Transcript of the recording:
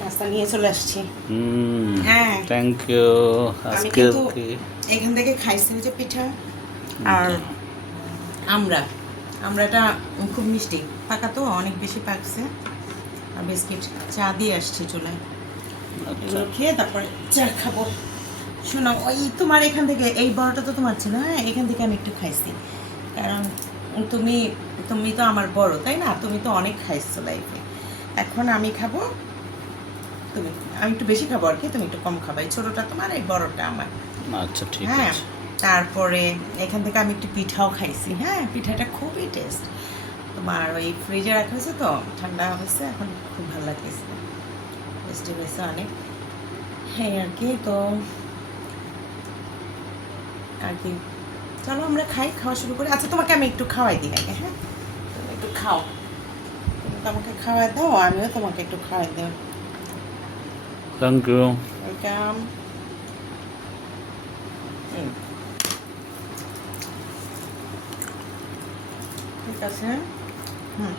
নাস্তা নিয়ে চলে আসছি। হ্যাঁ, থ্যাংক ইউ। আমি আজকে কিন্তু এখান থেকে খাইছি যে পিঠা আর আমরাটা খুব মিষ্টি, পাকা তো অনেক বেশি পাকছে। আর বিস্কিট চা দিয়ে আসছি চুলায়, এগুলো খেয়ে তারপরে চা খাবো। শোনো, ওই তোমার এখান থেকে এই বড়টা তো তোমার ছিল, হ্যাঁ এখান থেকে আমি একটু খাইছি, কারণ তুমি তুমি তো আমার বড়, তাই না? তুমি তো অনেক খাইছো লাইফে, এখন আমি খাবো। আমি একটু বেশি খাবো আর কি, তুমি একটু কম খাবা। এই ছোটোটা তোমার, এই বড়টা আমার। আচ্ছা ঠিক হ্যাঁ, আছে। তারপরে এখান থেকে আমি একটু পিঠাও খাইছি। হ্যাঁ, পিঠাটা খুবই টেস্ট। তোমার ওই ফ্রিজে রাখা হয়েছে তো, ঠান্ডা হয়েছে, এখন খুব ভালো লাগতেছে, টেস্টি হয়েছে অনেক। হ্যাঁ আর কি, তো আর কি, চলো আমরা খাওয়া শুরু করি। আচ্ছা, তোমাকে আমি একটু খাওয়াই দিই আগে। হ্যাঁ, তুমি একটু খাও, তুমি তো আমাকে খাওয়াই দাও, আমিও তোমাকে একটু খাওয়াই দেব। Thank you. ওয়েলকাম। ঠিক আছে। হুম।